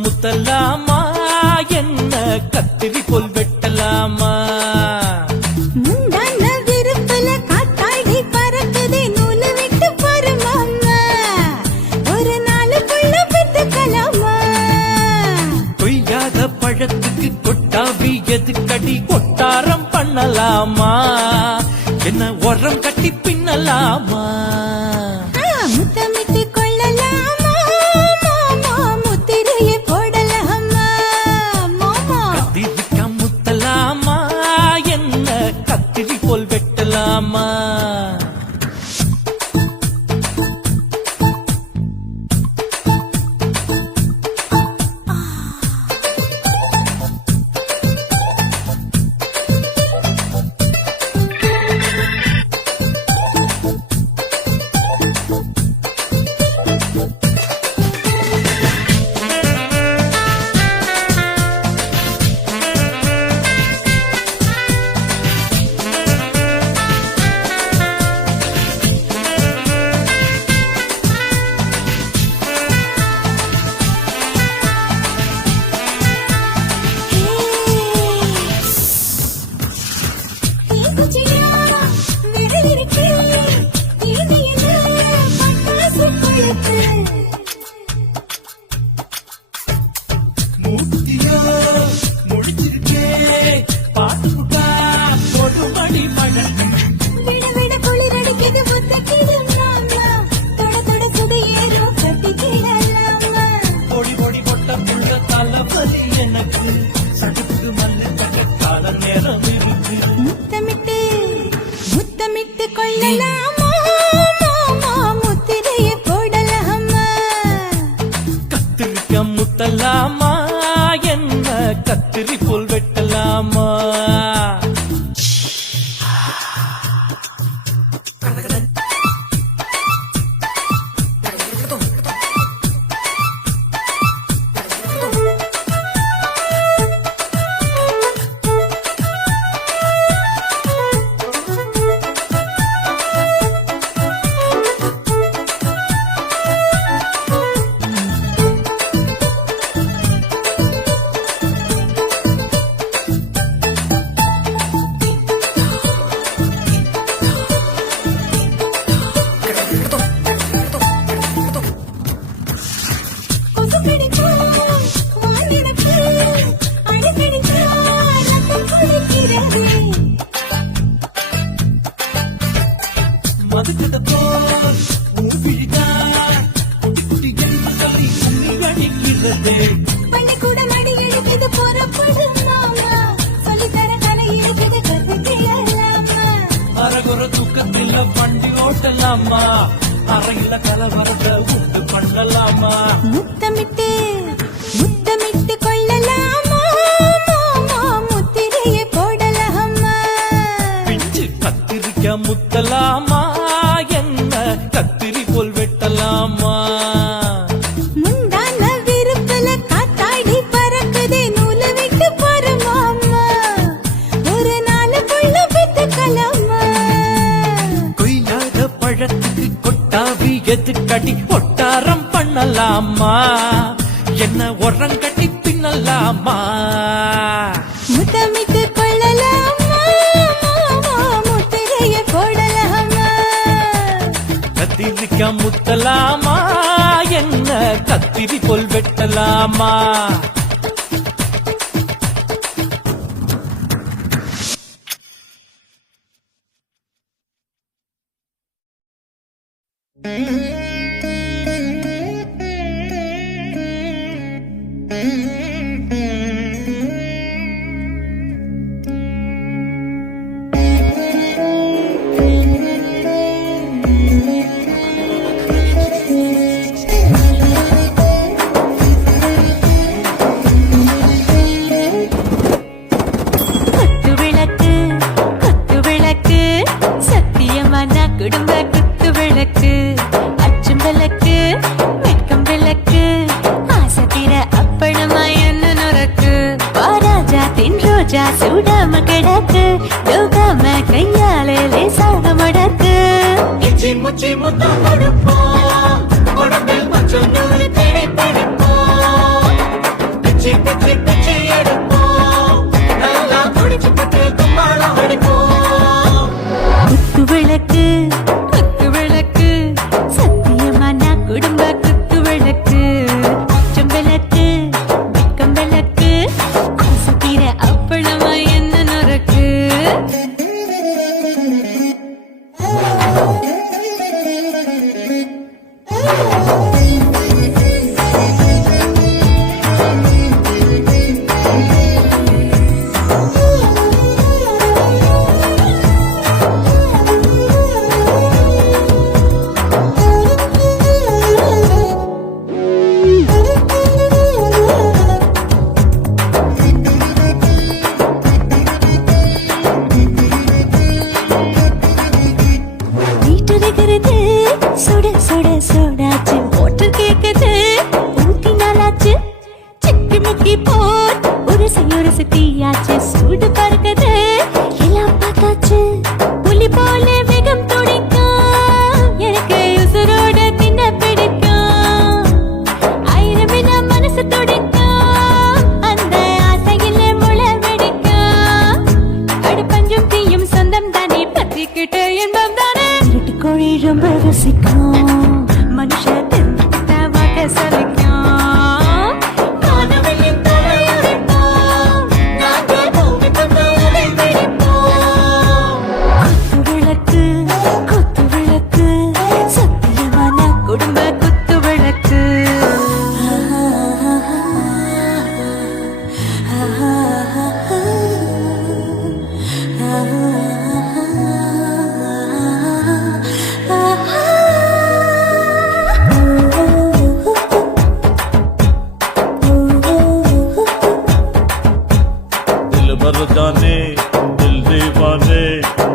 முத்தலாமா என்ன கத்திரி போல் வெட்டலாமா முந்தான விருப்பல காத்தாடி பறக்குதே நூலு விட்டு பருமாமா ஒரு நாளுக்குள்ள பெத்துக்கலாமா கொய்யாத பழத்துக்கு கொட்டாவி எதுக்கடி கொட்டாரம் பண்ணலாமா என்ன உரம் கட்டி பின்னலாமா முத்தமிட்டு கொள்ளலாமா மாமா முத்திரையை போடலாமா மாமா கத்திரிக்கா முத்தலாமா என்ன கத்திரி போல் வெட்டலாமா முத்தமிட்டு கொள்ளலாமா மாமா முத்திரையை போடலாமா கத்திரிக்கா முத்தலாமா என்ன கத்திரி போல் வெட்டலாமா பள்ளிக்கூடம் அடி எடுக்குது புறப்படும் மாமா சொல்லித்தர கலை இருக்குது கத்துக்கலாமா அரகுற தூக்கத்தில் வண்டி ஓட்டலாமா அறையில கலவரத்தை உண்டு பண்ணலாமா முத்தமிட்டு கொள்ளலாமா மாமா முத்திரையை போடலாமா பிஞ்சு கத்திரிக்கா முத்தலாமா என்ன கத்திரி போல் வெட்டலாமா முந்தான விருப்பல காத்தாடி பறக்குதே நூலு விட்டு பருமாமா ஒரு நாளுக்குள்ள பெத்துக்கலாமா கொய்யாத பழத்துக்கு கொட்டாவி எதுக்கடி ஒட்டாரம் பண்ணலாமா என்ன உரம் கட்டி பின்னலாமா முத்தமிட்டு கொள்ளலாமா மாமா முத்திரையை போடலாமா கத்திரிக்கா முத்தலாமா என்ன கத்திரி போல் வெட்டலாமா விளக்கு அச்சும் விளக்கு வெட்கம் விளக்கு ஆசை தீர அப்பளமா என்ன நுறக்கு வாராஜா தின் ரோஜா சூடாம கிடக்கு யோகாம கையாலே லேசாக மடக்கு இச்சி முச்சி முத்தம் கொடுப்போம் உடம்பில் மச்சம் நூறு தேடி பிடிப்போம் பிச்சி பிச்சி பிச்சி எடுப்போம் நல்லா குடிச்சு பட்டு கும்மாளம் அடிப்போம் குத்து விளக்கு சத்தியமான குடும்ப குத்து விளக்கு அச்சம் விளக்கு வெட்கம் விளக்கு ஆசை தீர அப்பளமா என்ன நுறக்கு வீட்டிருக்கிறது சுட சுட சுடாச்சு மோட்டர் கேக்குது ஊத்தி நாளாச்சு சிக்கி முக்கி போர் ஒரு தீயாச்சு சூடு பறக்குது எல்லாம் பார்த்தாச்சு புலி போல வேகம் துடிக்கும் எனக்கு உசுரோட தின்ன பிடிக்கும் ஆயிரம் மனசு துடிக்கும் அந்த ஆசையில முளை வெடிக்கும் அடுப்பஞ்சும் தீயும் சொந்தம் தானே பத்திக்கிட்டு இன்பம் தானே இருட்டு கோழி ரொம்ப ருசிக்கும் மனுஷ தின்னுட்ட வாக்க சலிக்கும் காணவெளியும் தலையுடைப்போம் நாங்கள் பூமி தந்த உடை பிடிப்போம் குத்து விளக்கு சத்தியமான குடும்ப குத்து விளக்கு दिल भर जाने दिल दीवाने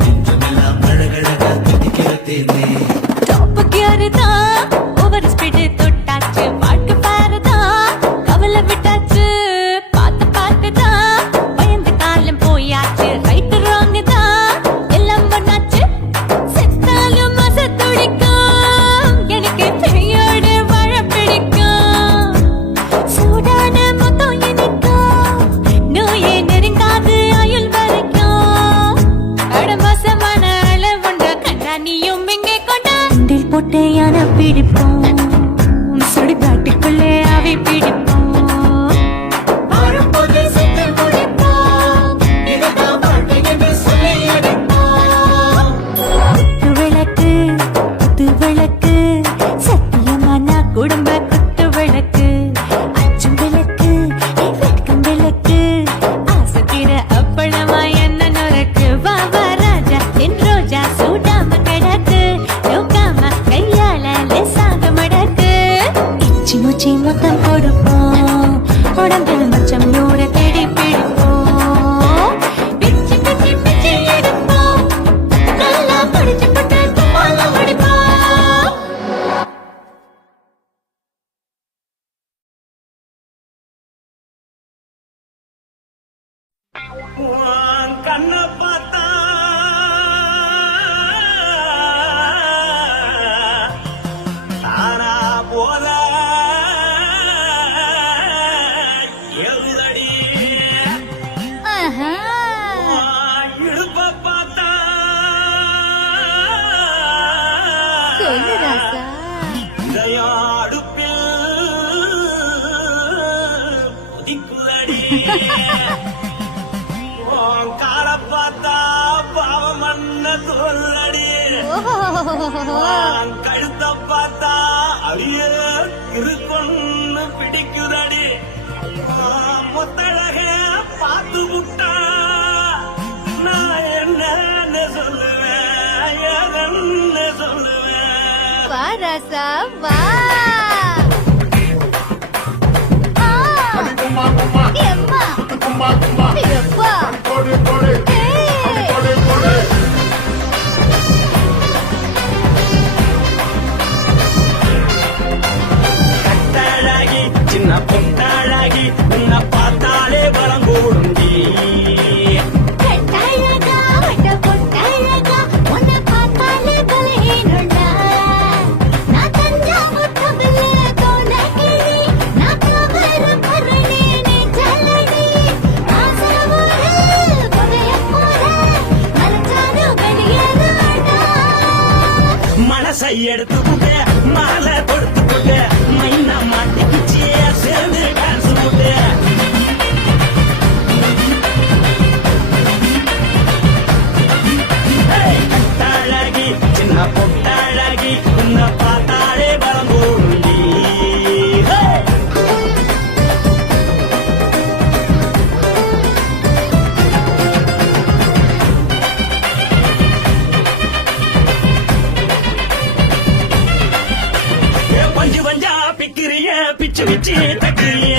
நெஞ்சமெல்லாம் அழகழகா தித்திக்கிறதேனே டாப் கியர் தான் ஓவர் ஸ்பீட் தொட்டாச்சு வாழ்க்கை பாருதான் கவலை விட்டாச்சு பார்த்து தான் பயந்து காலம் போயாச்சு ரைட் ராங் தான் எல்லாம் பண்ணாச்சு செத்தாலும் மச துடிக்கும் எனக்கு பெரியோடு வாழ பிடிக்கும் சூடான மொத்தம் இனிக்கும் நோயே நெருங்காது ஆயுள் வரைக்கும் அடமோசமான அளவுண்ட கண்டா நீயும் இங்கே கொண்டா இண்டில் போட்டு யானை பிடிப்போம் சுடுகாட்டுக்குள்ளே அவை பிடிப்போம் வரும்போது சென்று முடிப்போம் இதுதான் வாழ்க்கை என்று சொல்லி அடிப்போம் குத்து விளக்கு சத்தியமான குடும்ப குத்து விளக்கு அச்சும் விளக்கு வெட்கம் விளக்கு ஆசை தீர அப்பளமா என்ன நுறக்கு வா ராஜா என் ரோஜா சூடாம கிடக்கு யோகாம கையால லேசாக மடக்கு இச்சி முச்சி மொத்தம் கொடுப்போம் உடம்பில் மச்சம் நூறு தேடி பிடிப்போம் பிச்சி பிச்சி பிச்சி எடுப்போம் நல்லா படிச்சு பட்டு கும்மாளம் அடிப்போம் உன் கண்ணை பார்த்தா தானா போல எழுதடி உன் இடுப்பை பார்த்தா இதயம் அடுப்பில் உதிக்குதடி உன் காலை பார்த்தா பாவம் மண்ண தோல்லடி உன் கழுத்தை பார்த்தா அழிய இருக்குன்னு பிடிக்குதடி உன் முத்தழக பார்த்து விட்டா நான் என்னன்னு சொல்லுவேன் ஏதன்னு சொல்லுவேன் வா ராசா வா எம்மா எப்பா ஏய் முட்டை மாலை கொடுத்து போட்டு மைனா மாட்டிக்கிச்சு சேர்ந்து டான்ஸ் முட்டை கட்டாழகி சின்ன பொட்டாழகி உன்னை பார்த்தாலே பலம் போருண்டி பஞ்சு பஞ்சா பிக்கிறிய பிச்சு பிச்சு தக்கிறிய